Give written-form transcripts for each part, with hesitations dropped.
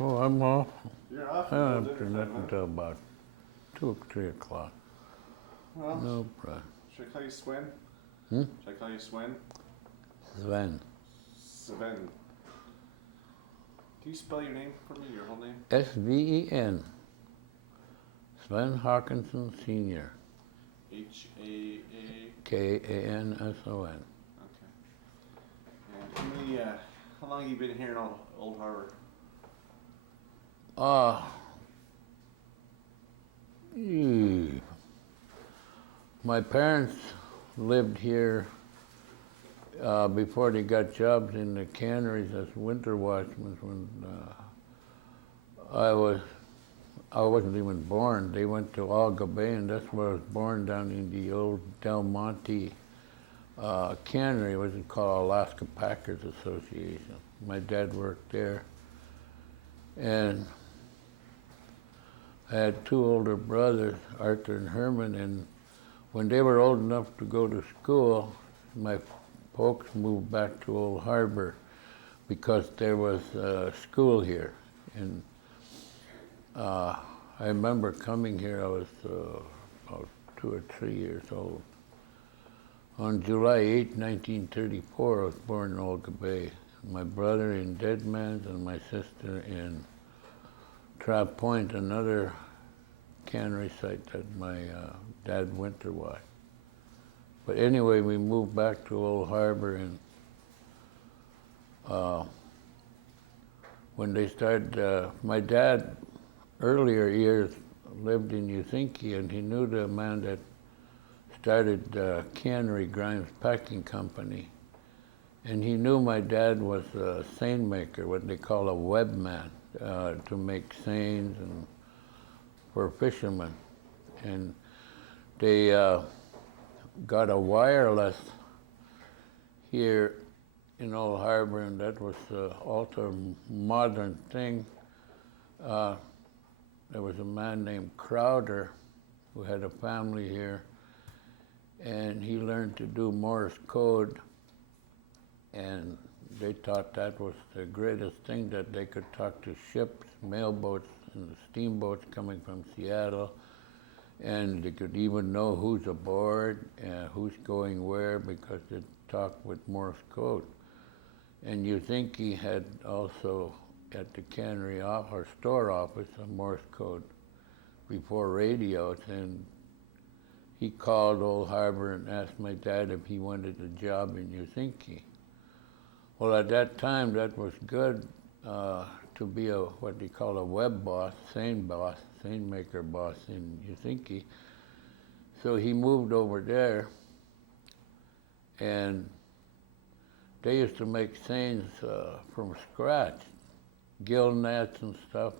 Oh, I'm off. You're off I don't have until to dinner nothing time, until about 2 or 3 o'clock. huh? Well, No problem. should I call you Sven? Hmm? Should I call you Sven? Sven. Sven. Can you spell your name for me, your whole name? Sven. Sven Haakanson Sr. H-A-A. Kanson. Okay. And how long have you been here in Old Harbor? My parents lived here before they got jobs in the canneries as winter watchmen. When I wasn't even born. They went to Alga Bay, and that's where I was born, down in the old Del Monte cannery. It was called Alaska Packers Association. My dad worked there, and I had 2 older brothers, Arthur and Herman, and when they were old enough to go to school, my folks moved back to Old Harbor because there was school here. And I remember coming here, I was about 2 or 3 years old. On July 8, 1934, I was born in Olga Bay. My brother in Deadman's and my sister in Trap Point, another cannery site that my dad winter watched. But anyway, we moved back to Old Harbor, and when they started, my dad earlier years lived in Usinki, and he knew the man that started Cannery Grimes Packing Company. And he knew my dad was a seine maker, what they call a web man, to make seines and for fishermen. And they got a wireless here in Old Harbor, and that was also a modern thing. There was a man named Crowder who had a family here, and he learned to do Morse code, and they thought that was the greatest thing, that they could talk to ships, mailboats, and steamboats coming from Seattle, and they could even know who's aboard and who's going where, because they talked with Morse code. And you think he had also at the cannery or store office a Morse code before radios, and he called Old Harbor and asked my dad if he wanted a job in Usinki. Well, at that time, that was good to be what they call a web boss, seine maker boss in Usinki. So he moved over there, and they used to make seines from scratch, gill nets and stuff,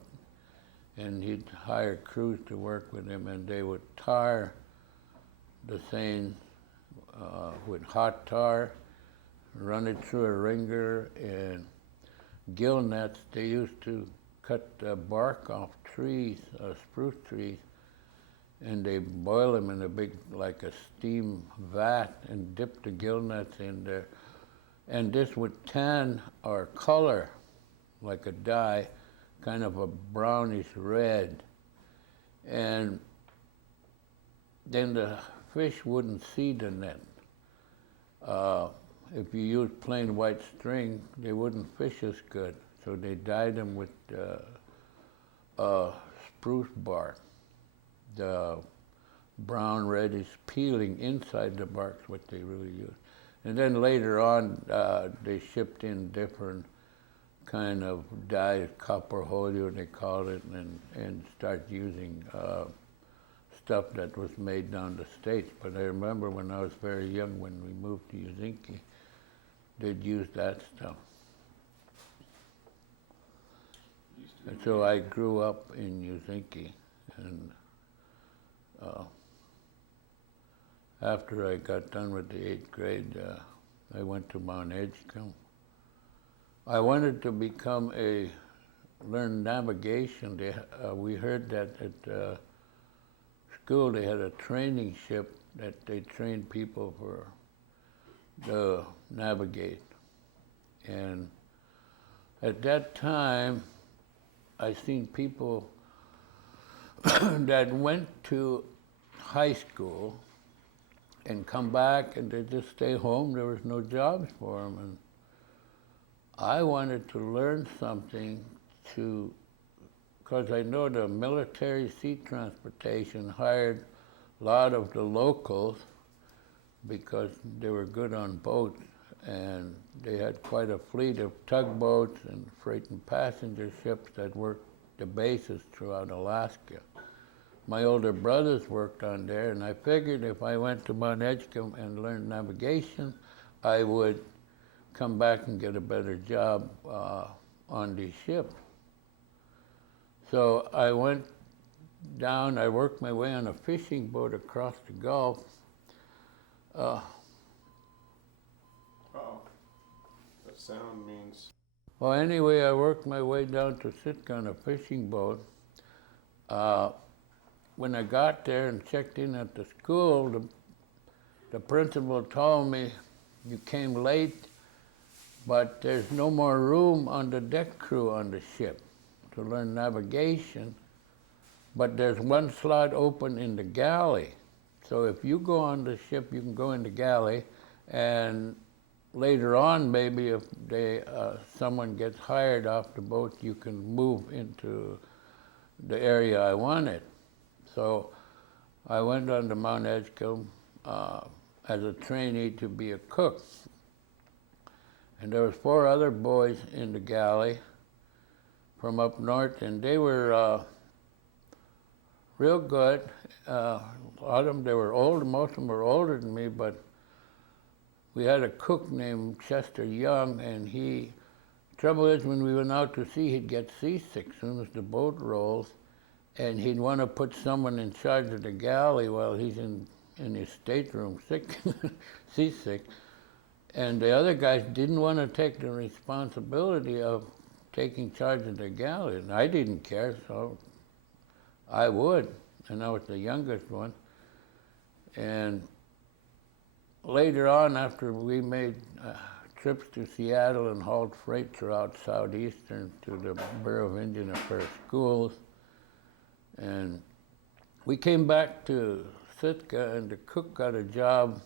and he'd hire crews to work with him, and they would tar the seine with hot tar, run it through a wringer, and gill nets, they used to cut the bark off trees, spruce trees, and they boil them in a big, like a steam vat, and dip the gill nets in there. And this would tan or color, like a dye, kind of a brownish red. And then the fish wouldn't see the net. If you used plain white string, they wouldn't fish as good. So they dyed them with spruce bark. The brown reddish peeling inside the bark's what they really used. And then later on, they shipped in different kind of dyes, copper holio they called it, and start using stuff that was made down the States. But I remember when I was very young, when we moved to Usinki, they'd use that stuff. And so I grew up in Usinki, and after I got done with the 8th grade, I went to Mount Edgecombe. I wanted to learn navigation. We heard that at school they had a training ship that they trained people to navigate. And at that time, I seen people that went to high school and come back and they just stay home. There was no jobs for them. And I wanted to learn something because I know the military sea transportation hired a lot of the locals because they were good on boats, and they had quite a fleet of tugboats and freight and passenger ships that worked the bases throughout Alaska. My older brothers worked on there, and I figured if I went to Mount Edgecombe and learned navigation, I would come back and get a better job on these ships. So I went down, I worked my way on a fishing boat across the Gulf. Uh-oh. That sound means... Well, anyway, I worked my way down to Sitka on a fishing boat. When I got there and checked in at the school, the principal told me, "You came late, but there's no more room on the deck crew on the ship to learn navigation, but there's one slot open in the galley. So if you go on the ship, you can go in the galley, and later on, maybe if someone gets hired off the boat, you can move into the area I wanted." So I went on to Mount Edgecombe as a trainee to be a cook. And there was 4 other boys in the galley from up north, and they were real good. A lot of them, they were old, most of them were older than me, but we had a cook named Chester Young, and trouble is when we went out to sea, he'd get seasick as soon as the boat rolls, and he'd want to put someone in charge of the galley while he's in his stateroom sick, seasick. And the other guys didn't want to take the responsibility of taking charge of the galley, and I didn't care, so I would, and I was the youngest one. And later on, after we made trips to Seattle and hauled freight throughout Southeastern to the Bureau of Indian Affairs schools, and we came back to Sitka, and the cook got a job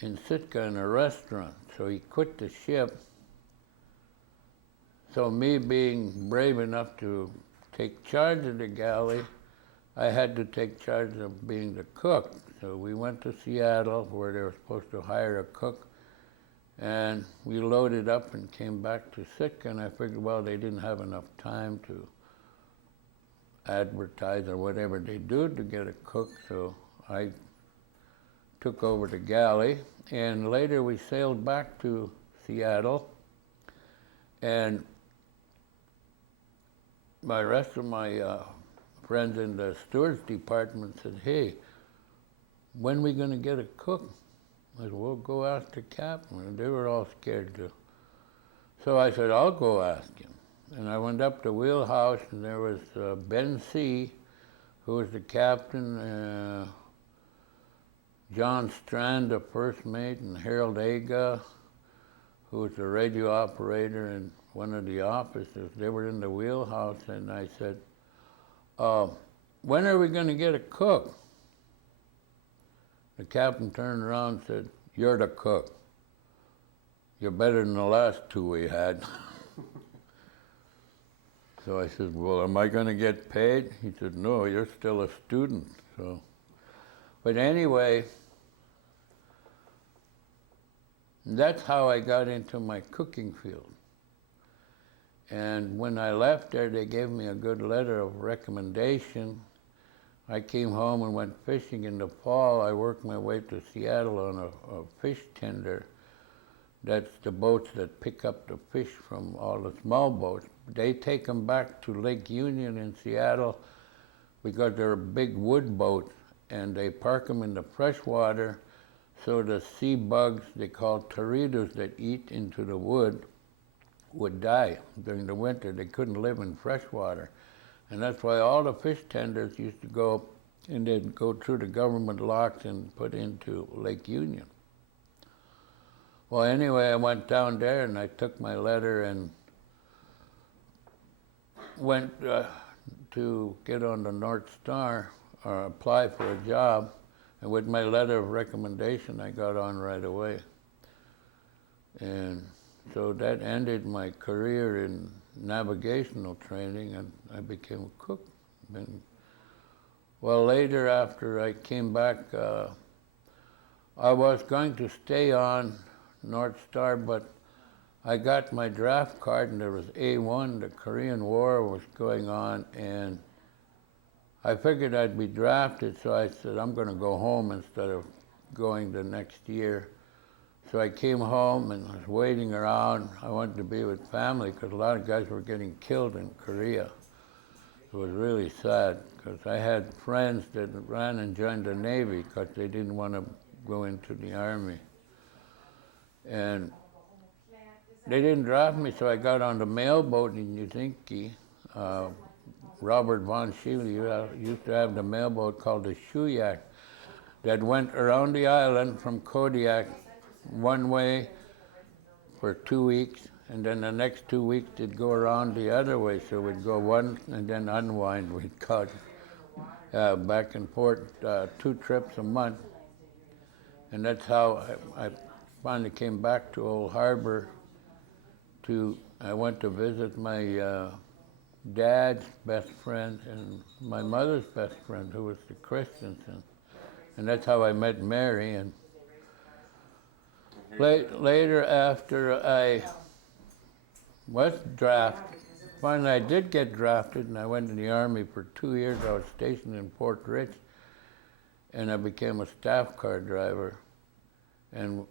in Sitka in a restaurant, so he quit the ship. So me being brave enough to take charge of the galley, I had to take charge of being the cook. So we went to Seattle, where they were supposed to hire a cook, and we loaded up and came back to Sitka, and I figured, well, they didn't have enough time to advertise or whatever they do to get a cook, so I took over the galley, and later we sailed back to Seattle, and the rest of my friends in the stewards department said, "Hey, when are we going to get a cook?" I said, "Well, go ask the captain," and they were all scared too. So I said, "I'll go ask him." And I went up to Wheelhouse, and there was Ben C., who was the captain, John Strand, the first mate, and Harold Aga, who was the radio operator in one of the offices. They were in the Wheelhouse, and I said, "When are we going to get a cook?" The captain turned around and said, "You're the cook. You're better than the last 2 we had." So I said, "Well, am I going to get paid?" He said, "No, you're still a student." So, but anyway, that's how I got into my cooking field. And when I left there, they gave me a good letter of recommendation. I came home and went fishing in the fall. I worked my way to Seattle on a fish tender. That's the boats that pick up the fish from all the small boats. They take them back to Lake Union in Seattle because they're big wood boats, and they park them in the fresh water so the sea bugs, they call teredos, that eat into the wood would die during the winter. They couldn't live in fresh water. And that's why all the fish tenders used to go, and they'd go through the government locks and put into Lake Union. Well, anyway, I went down there and I took my letter, and went to get on the North Star or apply for a job, and with my letter of recommendation, I got on right away. And so that ended my career in navigational training, and I became a cook. Well, later, after I came back, I was going to stay on North Star, but I got my draft card, and there was A1. The Korean War was going on, and I figured I'd be drafted, so I said, I'm going to go home instead of going the next year. So I came home and was waiting around. I wanted to be with family because a lot of guys were getting killed in Korea. It was really sad because I had friends that ran and joined the Navy because they didn't want to go into the Army. And they didn't draft me, so I got on the mailboat in Helsinki. Robert von Schiele used to have the mailboat called the Shuyak that went around the island from Kodiak one way for 2 weeks, and then the next 2 weeks it'd go around the other way, so we'd go one and then unwind. We'd cut back and forth 2 trips a month, and that's how I finally came back to Old Harbor. I went to visit my dad's best friend and my mother's best friend, who was the Christensen, and that's how I met Mary. And later, after I was drafted, finally I did get drafted, and I went in the Army for 2 years. I was stationed in Fort Rich, and I became a staff car driver. And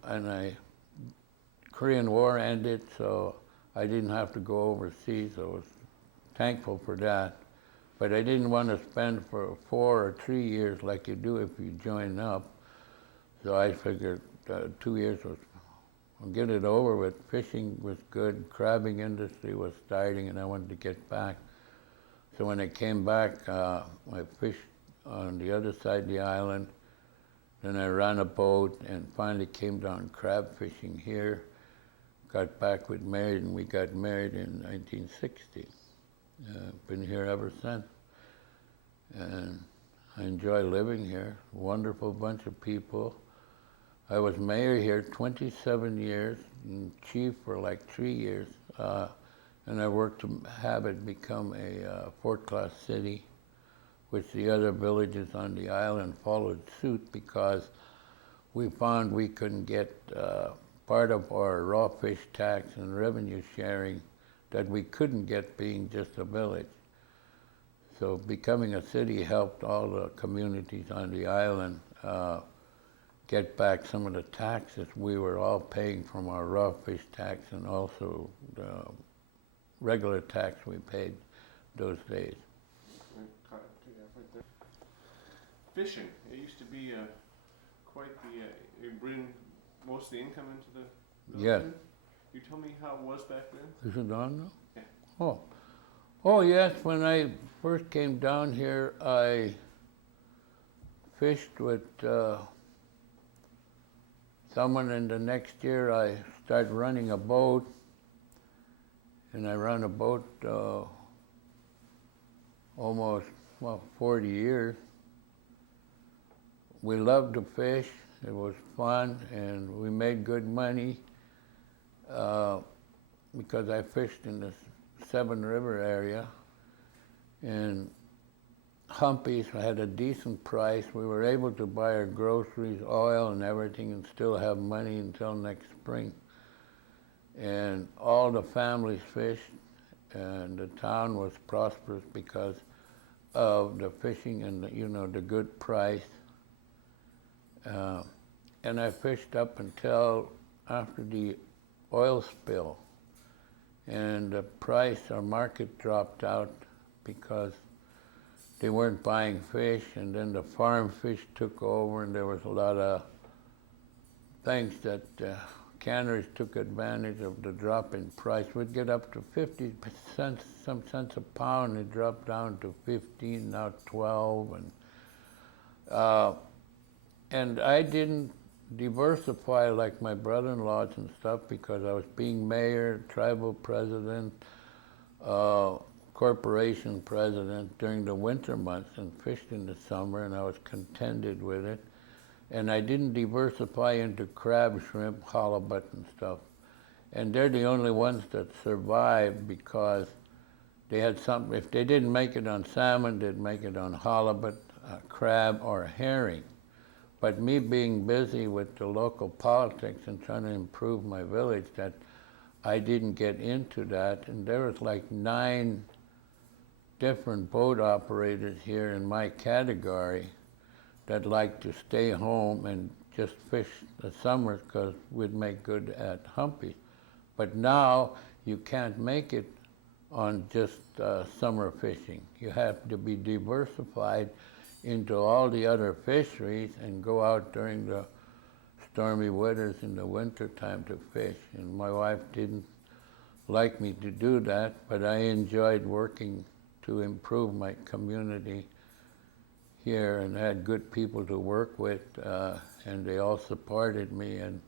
Korean War ended, so I didn't have to go overseas. I was thankful for that. But I didn't want to spend for 4 or 3 years like you do if you join up. So I figured 2 years was, I'll get it over with. Fishing was good, crabbing industry was starting, and I wanted to get back. So when I came back, I fished on the other side of the island. Then I ran a boat and finally came down crab fishing here. Got back with Mary, and we got married in 1960. Been here ever since. And I enjoy living here. Wonderful bunch of people. I was mayor here 27 years, and chief for like 3 years. And I worked to have it become a fourth-class city, which the other villages on the island followed suit because we found we couldn't get part of our raw fish tax and revenue sharing that we couldn't get being just a village. So becoming a city helped all the communities on the island get back some of the taxes we were all paying from our raw fish tax and also the regular tax we paid those days. Fishing, it used to be quite the, it bring most of the income into the Yes. village. You tell me how it was back then? Is it on now? Yeah. Oh yes, when I first came down here, I fished with someone, and the next year I started running a boat, and I ran a boat almost, 40 years. We loved to fish. It was fun, and we made good money because I fished in the Seven River area. And Humpies had a decent price. We were able to buy our groceries, oil, and everything, and still have money until next spring. And all the families fished, and the town was prosperous because of the fishing and the good price. And I fished up until after the oil spill, and the price or market dropped out because they weren't buying fish, and then the farm fish took over, and there was a lot of things that canneries took advantage of the drop in price. We'd get up to 50 cents, some cents a pound. It dropped down to 15, now 12, and I didn't diversify like my brother-in-laws and stuff because I was being mayor, tribal president, corporation president during the winter months and fished in the summer, and I was contented with it. And I didn't diversify into crab, shrimp, halibut, and stuff. And they're the only ones that survived because they had something. If they didn't make it on salmon, they'd make it on halibut, crab, or herring. But me being busy with the local politics and trying to improve my village, that I didn't get into that. And there was like 9 different boat operators here in my category that like to stay home and just fish the summers because we'd make good at humpy. But now you can't make it on just summer fishing. You have to be diversified into all the other fisheries and go out during the stormy weathers in the winter time to fish. And my wife didn't like me to do that, but I enjoyed working to improve my community here and had good people to work with, and they all supported me. And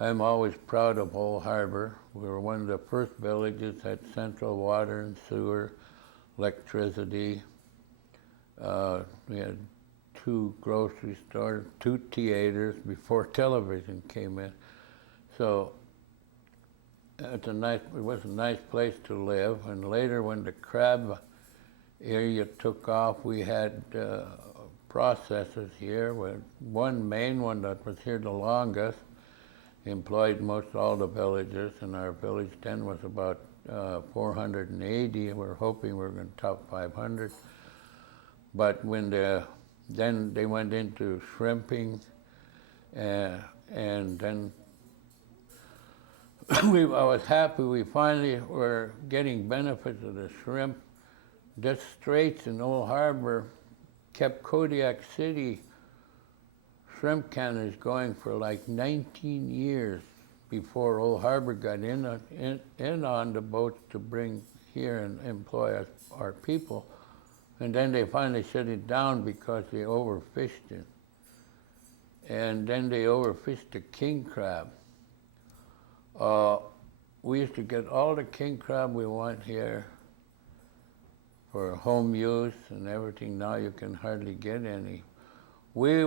I'm always proud of Old Harbor. We were one of the first villages that had central water and sewer, electricity. We had 2 grocery stores, 2 theaters before television came in. So it was a nice place to live. And later when the crab area took off, we had processors here, with one main one that was here the longest, employed most all the villagers, and our village then was about 480, and we're hoping we're going to top 500. But when then they went into shrimping, and then I was happy we finally were getting benefits of the shrimp. The straits in Old Harbor kept Kodiak City shrimp canneries going for like 19 years before Old Harbor got in on the boats to bring here and employ our people. And then they finally shut it down because they overfished it. And then they overfished the king crab. We used to get all the king crab we want here for home use and everything. Now you can hardly get any. We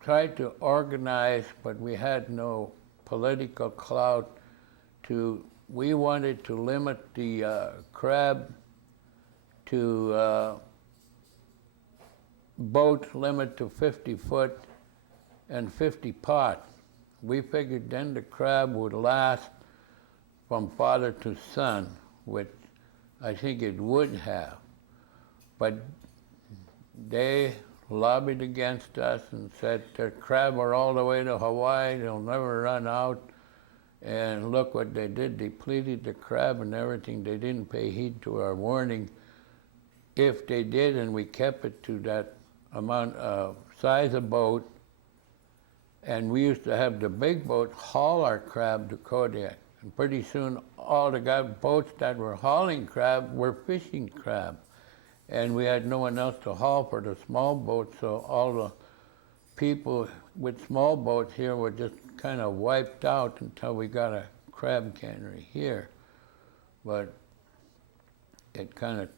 tried to organize, but we had no political clout. We wanted to limit the crab to boat limit to 50 foot and 50 pot. We figured then the crab would last from father to son, which I think it would have. But they lobbied against us and said the crab are all the way to Hawaii, they'll never run out. And look what they did, depleted the crab and everything. They didn't pay heed to our warning. If they did, and we kept it to that amount of size of boat, and we used to have the big boat haul our crab to Kodiak. And pretty soon all the boats that were hauling crab were fishing crab. And we had no one else to haul for the small boats, so all the people with small boats here were just kind of wiped out until we got a crab cannery here. But it kind of,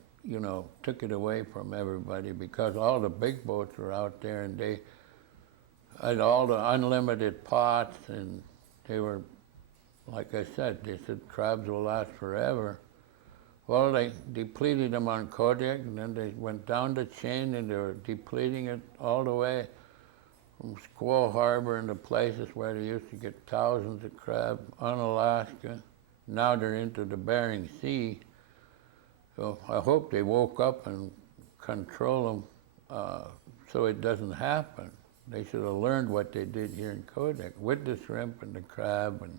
took it away from everybody because all the big boats were out there and they had all the unlimited pots, and they were, like I said, they said crabs will last forever. Well, they depleted them on Kodiak, and then they went down the chain and they were depleting it all the way from Squaw Harbor and the places where they used to get thousands of crab on Alaska. Now they're into the Bering Sea. So I hope they woke up and control them so it doesn't happen. They should have learned what they did here in Kodiak with the shrimp and the crab. And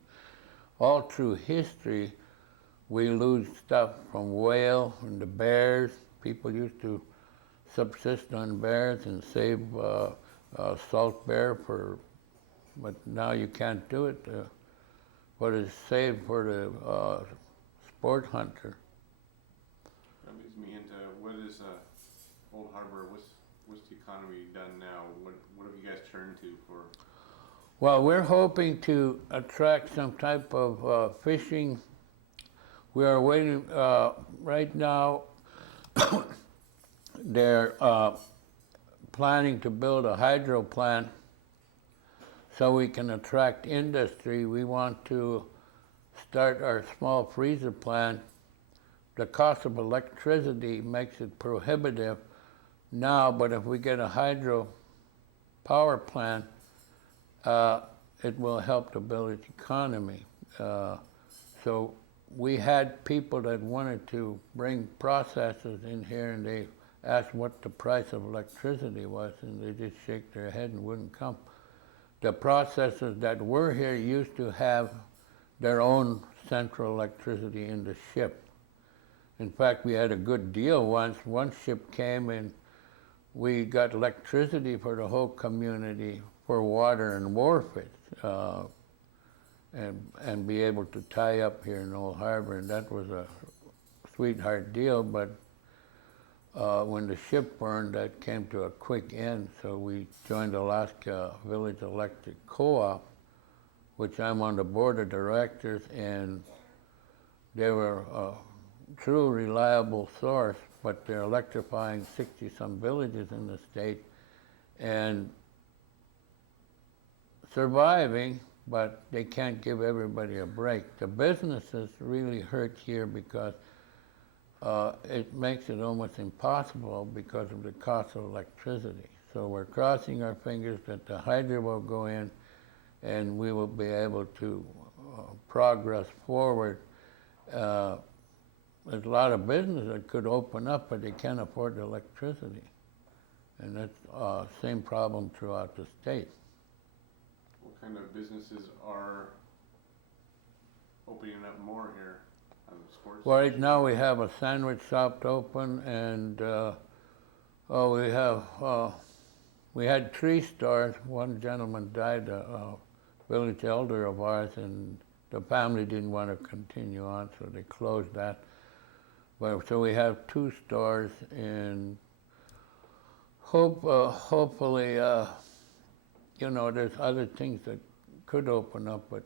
all through history, we lose stuff from whale and the bears. People used to subsist on bears and save salt bear but now you can't do it. What is saved for the sport hunter. That leads me into what is Old Harbor? What's the economy done now? What have you guys turned to for? Well, we're hoping to attract some type of fishing. We are waiting, right now, they're planning to build a hydro plant so we can attract industry. We want to start our small freezer plant. The cost of electricity makes it prohibitive now, but if we get a hydro power plant, it will help the village economy. So we had people that wanted to bring processors in here, and they asked what the price of electricity was, and they just shake their head and wouldn't come. The processors that were here used to have their own central electricity in the ship. In fact, we had a good deal once. One ship came and we got electricity for the whole community for water and wharf it, and be able to tie up here in Old Harbor, and that was a sweetheart deal, but when the ship burned, that came to a quick end, so we joined Alaska Village Electric Co-op, which I'm on the board of directors, and they were a true reliable source, but they're electrifying 60-some villages in the state and surviving, but they can't give everybody a break. The businesses really hurt here because it makes it almost impossible because of the cost of electricity. So we're crossing our fingers that the hydro will go in and we will be able to progress forward. There's a lot of business that could open up, but they can't afford the electricity. And that's the same problem throughout the state. What kind of businesses are opening up more here on the sports? Well, right now we have a sandwich shop open, and we had 3 stores. One gentleman died, a village elder of ours, and the family didn't want to continue on, so they closed that. But so we have 2 stores, and hopefully, you know, there's other things that could open up, but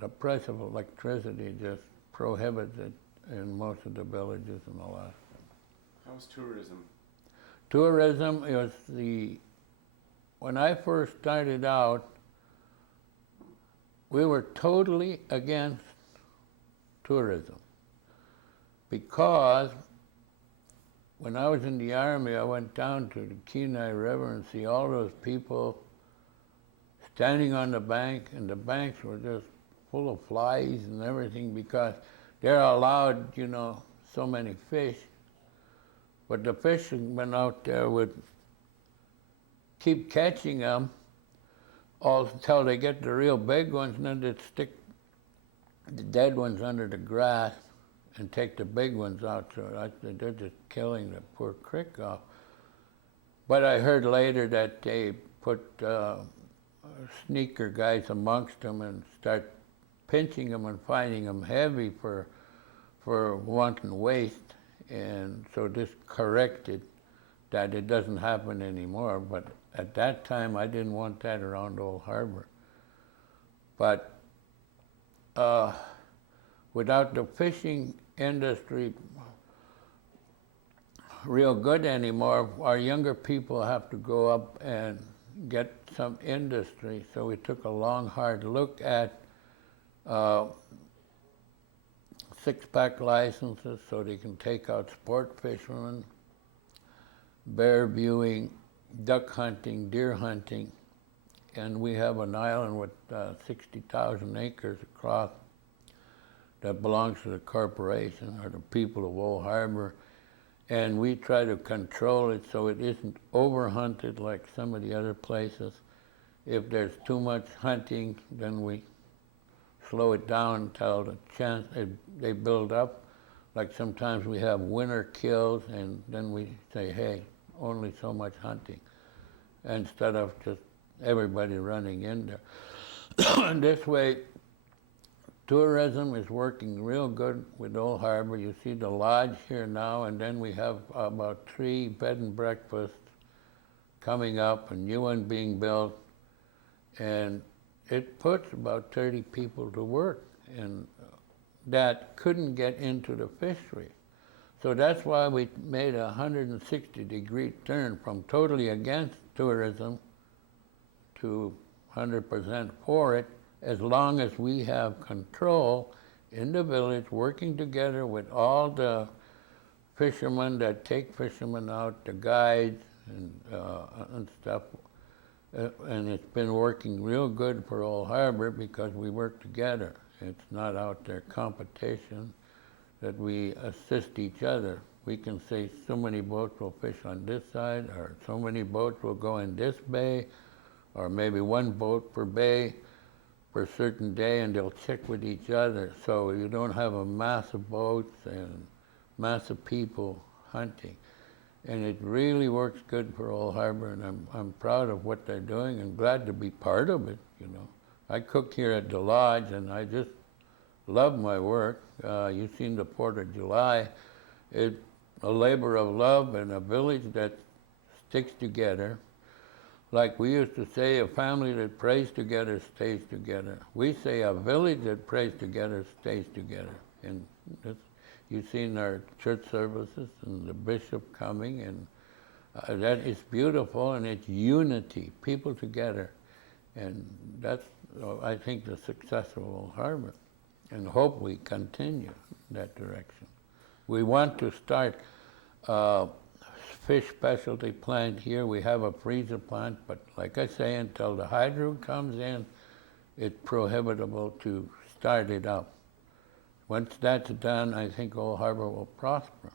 the price of electricity just prohibits it in most of the villages in Alaska. How's tourism? Tourism is when I first started out, we were totally against tourism. Because when I was in the Army, I went down to the Kenai River and see all those people standing on the bank, and the banks were just full of flies and everything because they're allowed, you know, so many fish. But the fishermen out there would keep catching them until they get the real big ones, and then they'd stick the dead ones under the grass and take the big ones out, so they're just killing the poor creek off. But I heard later that they put sneaker guys amongst them and start pinching them and finding them heavy for wanton waste, and so this corrected that it doesn't happen anymore. But at that time, I didn't want that around Old Harbor. But without the fishing industry real good anymore, our younger people have to go up and get some industry. So we took a long, hard look at 6-pack licenses so they can take out sport fishermen, bear viewing, duck hunting, deer hunting, and we have an island with 60,000 acres across that belongs to the corporation or the people of Old Harbor, and we try to control it so it isn't overhunted like some of the other places. If there's too much hunting, then we slow it down until the chance they build up. Like sometimes we have winter kills, and then we say, hey, only so much hunting, instead of just everybody running in there. And this way, tourism is working real good with Old Harbor. You see the lodge here now, and then we have about 3 bed and breakfasts coming up, and new one being built, and it puts about 30 people to work. And that couldn't get into the fishery. So that's why we made a 160-degree turn from totally against tourism to 100% for it, as long as we have control in the village, working together with all the fishermen that take fishermen out, the guides and stuff. And it's been working real good for Old Harbor because we work together. It's not out there competition, that we assist each other. We can say so many boats will fish on this side, or so many boats will go in this bay, or maybe one boat per bay for a certain day, and they'll check with each other. So you don't have a mass of boats and mass of people hunting. And it really works good for Old Harbor, and I'm proud of what they're doing and glad to be part of it, you know. I cook here at the lodge, and I just love my work. You've seen the 4th of July. It's a labor of love and a village that sticks together. Like we used to say, a family that prays together stays together. We say a village that prays together stays together. And you've seen our church services and the bishop coming, and that is beautiful, and it's unity, people together. And that's, I think, the success of Old Harbor, and hope we continue in that direction. We want to start a fish specialty plant here. We have a freezer plant, but like I say, until the hydro comes in, it's prohibitable to start it up. Once that's done, I think Old Harbor will prosper.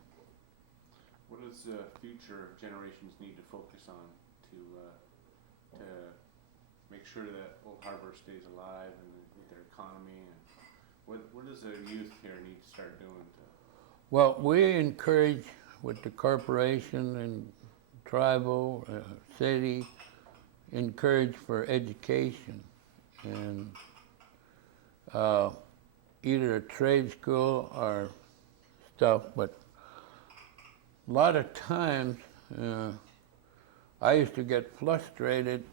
What does future generations need to focus on to make sure that Old Harbor stays alive and with their economy? And what does the youth here need to start doing to? Well, we encourage with the corporation and tribal, city, encourage for education, and either a trade school or stuff, but a lot of times I used to get frustrated.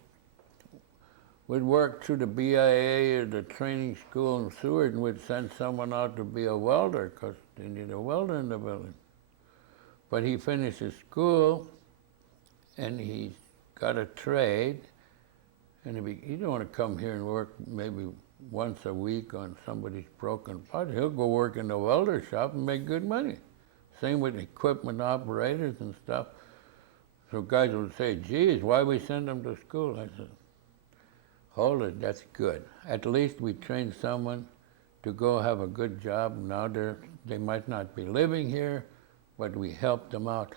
We'd work through the BIA or the training school in Seward, and we'd send someone out to be a welder because they need a welder in the building. But he finished his school and he got a trade, and he don't want to come here and work maybe once a week on somebody's broken part. He'll go work in the welder shop and make good money. Same with equipment operators and stuff. So guys would say, geez, why we send them to school? I said, hold it, that's good. At least we train someone to go have a good job. Now they might not be living here, but we helped them out.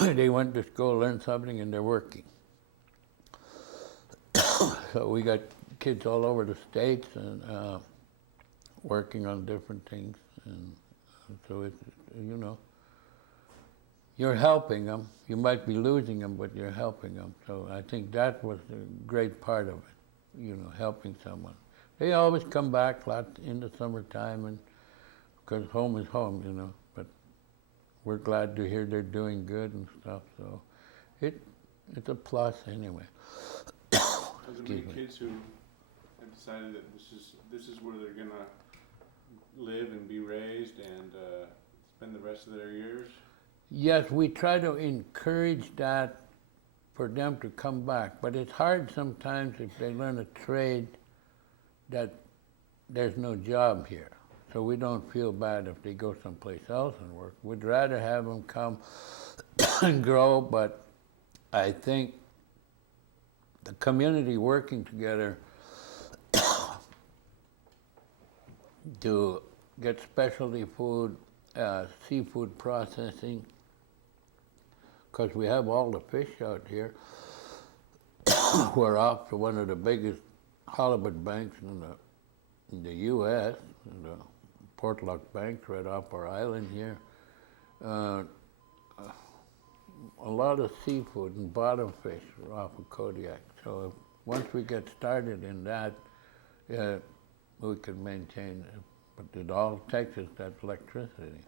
They went to school, learned something, and they're working. So we got kids all over the States and working on different things. And so it's, you know, you're helping them. You might be losing them, but you're helping them. So I think that was a great part of it, you know, helping someone. They always come back a lot in the summertime, and because home is home, you know. But we're glad to hear they're doing good and stuff. So it's a plus anyway. Are there many kids who have decided that this is where they're gonna live and be raised and spend the rest of their years? Yes, we try to encourage that for them to come back, but it's hard sometimes if they learn a trade that there's no job here. So we don't feel bad if they go someplace else and work. We'd rather have them come and grow, but I think the community working together to get specialty food, seafood processing, because we have all the fish out here. We're off to one of the biggest halibut banks in the U.S., the Portlock Bank, right off our island here. A lot of seafood and bottom fish off of Kodiak. So once we get started in that, we can maintain it. But it all takes is that electricity.